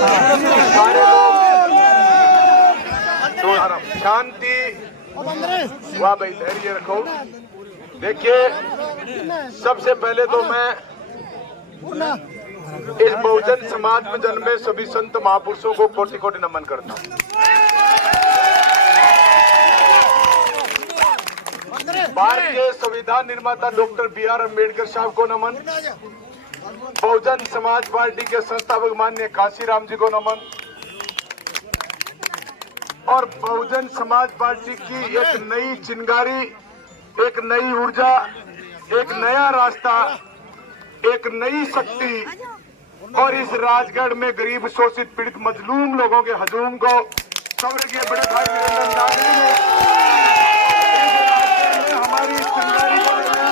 सारे लोग शांति, वाह भाई धैर्य रखो। देखिए, सबसे पहले तो मैं इस बहुजन समाज में जन्मे सभी संत महापुरुषों को कोटि कोटि नमन करता हूँ। भारत के संविधान निर्माता डॉक्टर बी.आर. अम्बेडकर साहब को नमन। बहुजन समाज पार्टी के संस्थापक माननीय काशीराम जी को नमन। और बहुजन समाज पार्टी की एक नई चिंगारी, एक नई ऊर्जा, एक नया रास्ता, एक नई शक्ति और इस राजगढ़ में गरीब शोषित पीड़ित मजलूम लोगों के हजूम को स्वर्गीय बड़े भाई वीरेंद्र नागरी ने हमारी चिंगारी को लगाया।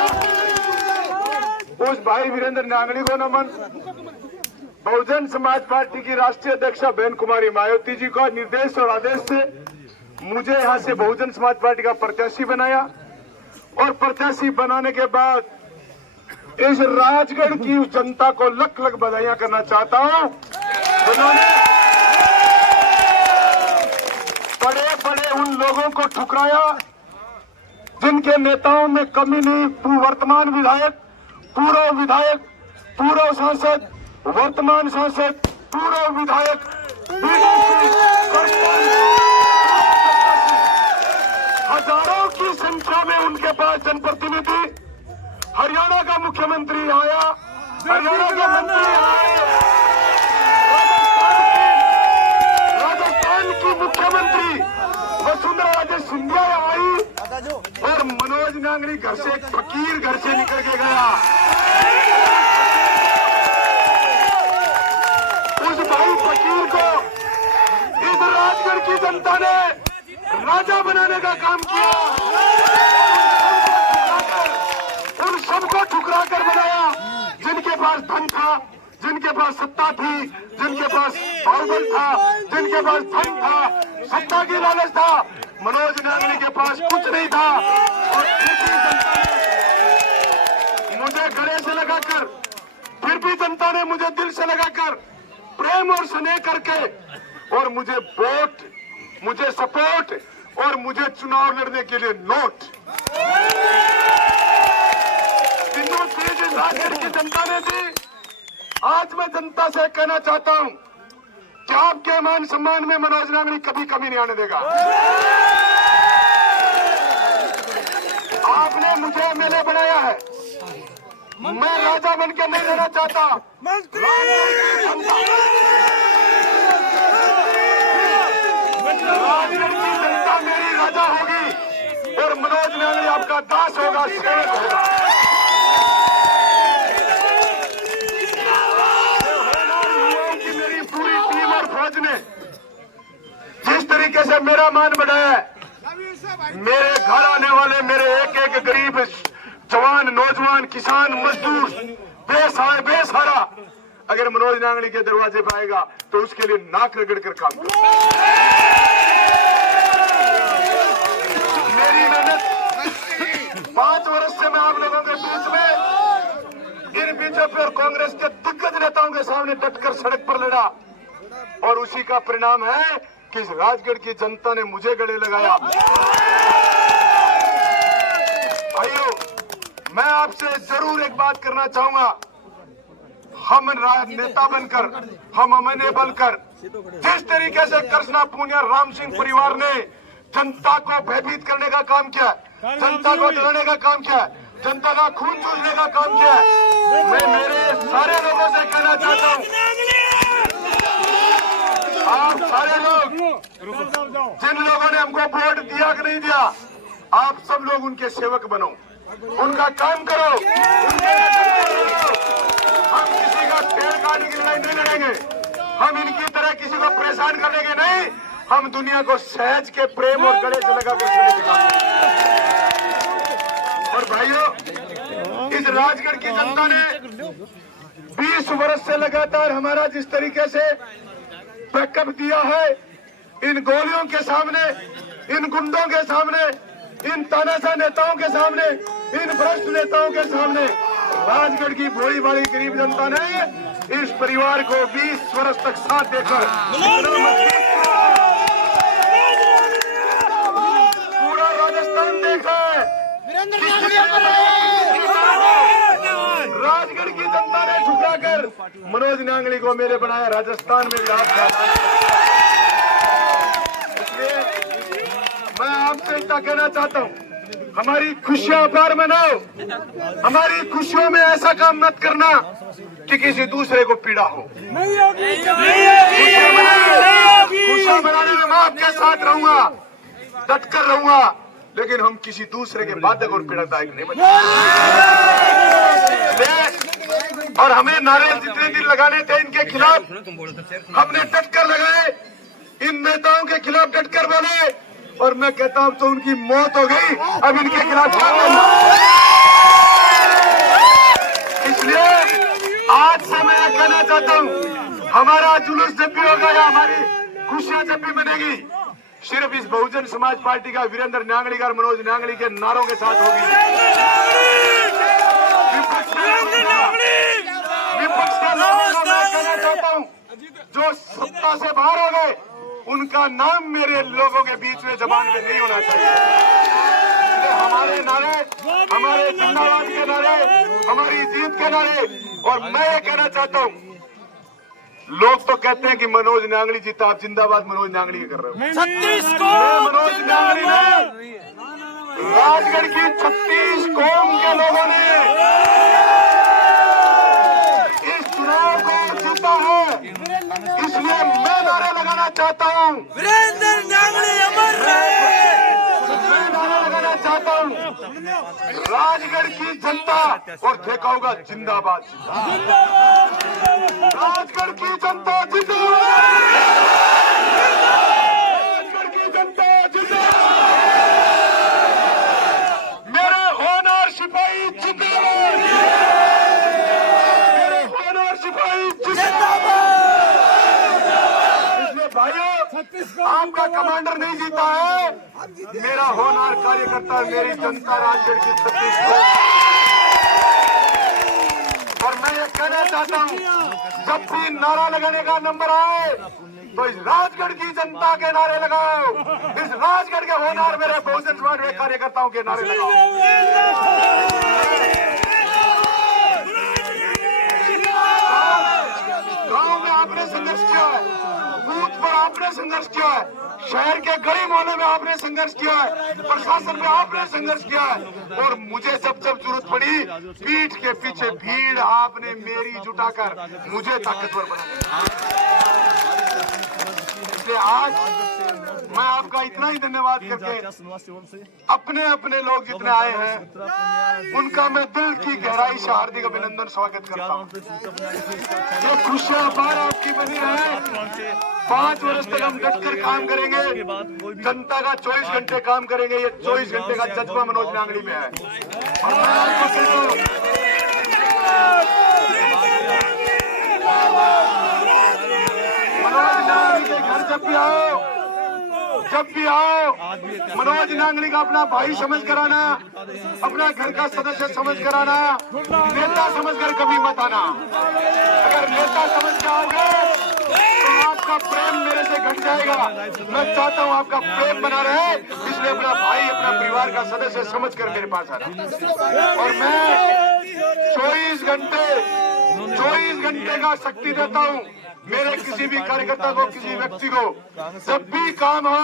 उस भाई वीरेंद्र नागरी को नमन। बहुजन समाज पार्टी की राष्ट्रीय अध्यक्षा बहन कुमारी मायावती जी का निर्देश और आदेश से मुझे यहां से बहुजन समाज पार्टी का प्रत्याशी बनाया और प्रत्याशी बनाने के बाद इस राजगढ़ की उस जनता को लख लख बधाइयां करना चाहता हूं। उन्होंने बड़े बड़े उन लोगों को ठुकराया जिनके नेताओं में कमी नहीं। वर्तमान विधायक, पूर्व सांसद, वर्तमान सांसद, पूर्व विधायक, हजारों की संख्या में उनके पास जनप्रतिनिधि। हरियाणा का मुख्यमंत्री आया, हरियाणा के मंत्री आए, राजस्थान की मुख्यमंत्री वसुंधरा राजे सिंधिया आई और मनोज नांगरी घर से एक फकीर घर से निकल के गया। उस भाई फकीर को इस राजगढ़ की जनता ने राजा बनाने का काम किया। उन सबको ठुकरा कर बनाया जिनके पास धन था, जिनके पास सत्ता थी, जिनके पास बाहुबल था, जिनके पास धन था, सत्ता की लालच था। मनोज नागरी के पास कुछ नहीं था और मुझे गले से लगाकर, फिर भी जनता ने मुझे दिल से लगाकर प्रेम और स्नेह करके और मुझे वोट, मुझे सपोर्ट और मुझे चुनाव लड़ने के लिए नोट, तीनों चीज राजगढ़ की जनता ने दी। आज मैं जनता से कहना चाहता हूं कि आपके मान सम्मान में मनोज नागरी कभी कमी नहीं आने देगा। आपने मुझे एमएलए बनाया है, मैं राजा बनकर नहीं रहना चाहता। राजगढ़ की जनता मेरी राजा होगी और मनोज नागरी आपका दास होगा, सेवक होगा। मेरी पूरी टीम और फौज ने जिस तरीके से मेरा मान बढ़ाया है, मेरे घर आने वाले मेरे एक एक गरीब जवान, नौजवान, किसान, मजदूर, बेसहारा अगर मनोज नांगरी के दरवाजे पर आएगा तो उसके लिए नाक रगड़ कर काम करो। मेरी मेहनत 5 वर्ष से मैं आप लोगों के बीच में इन बीजेपी और कांग्रेस के दिग्गज नेताओं के सामने डटकर सड़क पर लड़ा और उसी का परिणाम है कि राजगढ़ की जनता ने मुझे गले लगाया। भाइयों, मैं आपसे जरूर एक बात करना चाहूंगा। हम नेता बनकर, हम एमएलए बनकर जिस तरीके से कृष्णा पूनिया राम सिंह परिवार ने जनता को भयभीत करने का काम किया, जनता को डराने का काम किया, जनता का खून चूसने का काम किया, मैं मेरे सारे लोगों से कहना चाहता हूं, आप सारे लोग जिन लोगों ने हमको वोट दिया कि नहीं दिया, आप सब लोग उनके सेवक बनो, उनका काम करो। हम किसी का पेड़ काटने की लड़ाई नहीं लड़ेंगे, हम इनकी तरह किसी को परेशान करने के नहीं, हम दुनिया को सहज के प्रेम और गले से लगा कर चलेंगे। और भाइयों, इस राजगढ़ की जनता ने 20 वर्ष से लगातार हमारा जिस तरीके से बैकअप दिया है, इन गोलियों के सामने, इन गुंडों के सामने, इन तानाशाह नेताओं के सामने, इन भ्रष्ट नेताओं के सामने राजगढ़ की भोली भाली गरीब जनता ने इस परिवार को 20 वर्ष तक साथ देकर पूरा राजस्थान देखा है। राजगढ़ की जनता ने झुकाकर मनोज नांगली को मेरे बनाया, राजस्थान में भी हाथ डाला। इसलिए मैं आपसे इतना कहना चाहता हूँ, हमारी खुशियां अपार मनाओ, हमारी खुशियों में ऐसा काम मत करना कि किसी दूसरे को पीड़ा हो। खुशियां मनाने में मैं आपके साथ रहूंगा, डट कर रहूंगा, लेकिन हम किसी दूसरे के बाधक और पीड़ादायक नहीं बने। और हमें नारे जितने दिन लगाने थे इनके खिलाफ हमने डट कर लगाए, इन नेताओं के खिलाफ डट कर बोले, और मैं कहता हूं तो उनकी मौत हो गई, अब इनके खिलाफ इसलिए आज से मैं कहना चाहता हूं, हमारा जुलूस जब भी होगा या हमारी खुशियां जब भी बनेगी, सिर्फ इस बहुजन समाज पार्टी का वीरेंद्र नांगली और मनोज नांगली के नारों के साथ होगी। विपक्ष के लोगों को मैं कहना चाहता हूं, जो सत्ता से बाहर हो गए उनका नाम मेरे लोगों के बीच में जबान में नहीं होना चाहिए। हमारे नारे, हमारे जिंदाबाद के नारे, हमारी जीत के नारे। और मैं ये कहना चाहता हूँ, लोग तो कहते हैं कि मनोज नांगली जीता, आप जिंदाबाद मनोज नांगली कर रहे हो। 36 मनोज नांगली ने राजगढ़ की 36 कौम के लोगों ने इस चुनाव को जीता है, इसलिए मैं नारा लगाना चाहता हूँ, वीरेंद्र नांगली अमर रहे। मैं नारा लगाना चाहता हूँ, राजगढ़ की जनता, और देखा होगा जिंदाबाद, राजगढ़ की जनता जिंदाबाद, राजगढ़ की जनता जिंदाबाद, मेरे होनहार सिपाही जिंदाबाद, मेरे होनहार सिपाही जिंदाबाद। आपका कमांडर नहीं जीता है, मेरा होनहार कार्यकर्ता, मेरी जनता राजगढ़ की 36 को। और मैं ये कहना चाहता हूँ, जब भी नारा लगाने का नंबर आए तो इस राजगढ़ की जनता के नारे लगाओ, इस राजगढ़ के होनहार मेरे बहुजन समाज के कार्यकर्ताओं के नारे लगाओ। गांव में आपने संघर्ष किया है, बूथ पर आपने संघर्ष किया है, शहर के गली मोहल्ले में आपने संघर्ष किया है, प्रशासन में आपने संघर्ष किया है, और मुझे जब जब जरूरत पड़ी पीठ के पीछे भीड़ आपने मेरी जुटाकर मुझे ताकतवर बनाया। इसलिए आज मैं आपका इतना ही धन्यवाद करके अपने अपने लोग जितने आए हैं उनका मैं दिल की गहराई से हार्दिक अभिनंदन स्वागत करता हूँ। ये खुशियां अपार आपकी बनी रहे। 5 वर्ष तक हम डट कर काम करेंगे, जनता का 24 घंटे काम करेंगे। ये 24 घंटे का जज्बा मनोज नांगली में है। और मैं आपको कहता हूं, मनोज नांगली के घर जब भी आओ मनोज नांगली का अपना भाई समझ कर आना, अपना घर का सदस्य समझ कर आना, नेता समझ कर कभी मत आना। अगर नेता समझ के आओगे तो आपका प्रेम मेरे से घट जाएगा। मैं चाहता हूं आपका प्रेम बना रहे, इसलिए अपना भाई, अपना परिवार का सदस्य समझ कर मेरे पास आना। और मैं 24 घंटे का शक्ति देता हूं मेरे किसी भी कार्यकर्ता को, किसी व्यक्ति को। जब भी काम हो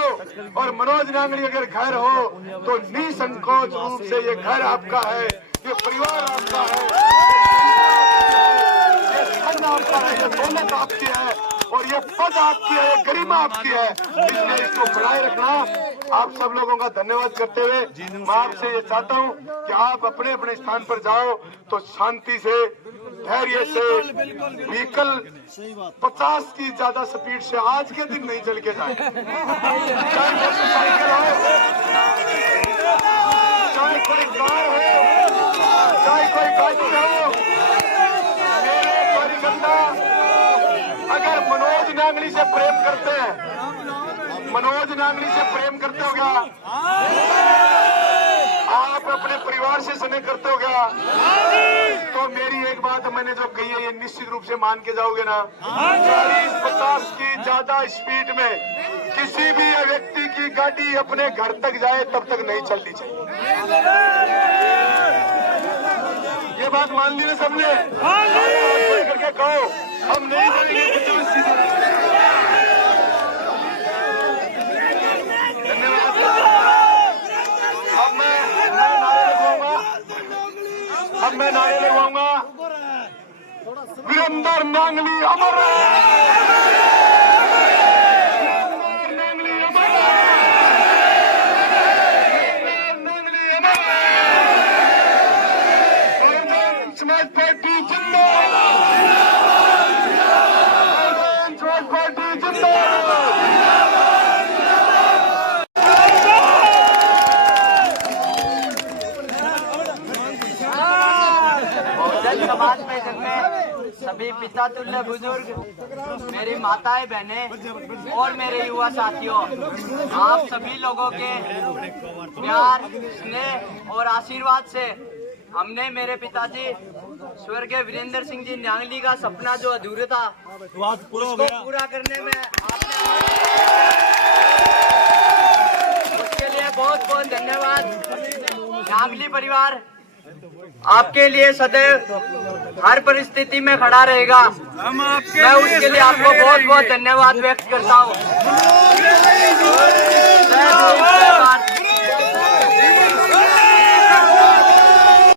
और मनोज नांगली अगर घर हो तो निसंकोच रूप से ये घर आपका है, ये परिवार आपका है, ये धन आपका है, ये दौलत आपकी है, और ये पद आपकी है, ये गरिमा आपकी है। इसलिए इसको बनाए रखना। आप सब लोगों का धन्यवाद करते हुए मैं आपसे ये चाहता हूँ कि आप अपने अपने स्थान पर जाओ तो शांति से, धैर्य से, व्हीकल 50 की ज्यादा स्पीड से आज के दिन नहीं चल के जाए। चाहे मोटरसाइकिल हो, चाहे कोई कार हो, चाहे कोई गाड़ी हो, मेरे कार्यकर्ता अगर मनोज नांगली से प्रेम करते हैं, मनोज नांगली से प्रेम करते हो क्या? आप अपने परिवार से स्नेह करते हो क्या? तो मेरी एक बात मैंने जो कही है ये निश्चित रूप से मान के जाओगे ना? 40-50 की ज्यादा स्पीड में किसी भी व्यक्ति की गाड़ी अपने घर तक जाए तब तक नहीं चलनी चाहिए। ये बात मान ली ना सबने? करके कहो हम नहीं करेंगे। धन्यवाद। अब मैं नारे लगवाऊंगा। वीरेंद्र नांगली अमर रहे। वीरेंद्र नांगली अमर रहे। वीरेंद्र नांगली अमर रहे। बहुजन समाज पार्टी जिंदाबाद। बहुजन समाज पार्टी जिंदाबाद। बहुजन समाज में जन्मे सभी पिता तुल्य बुजुर्ग, मेरी माताएं बहनें और मेरे युवा साथियों, आप सभी लोगों के प्यार, स्नेह और आशीर्वाद से हमने मेरे पिताजी स्वर्गीय वीरेंद्र सिंह जी न्यांगली का सपना जो अधूरा था उसको पूरा करने में उसके लिए बहुत बहुत धन्यवाद। न्यांगली परिवार आपके लिए सदैव हर परिस्थिति में खड़ा रहेगा। मैं उसके लिए आपको बहुत बहुत धन्यवाद व्यक्त करता हूँ।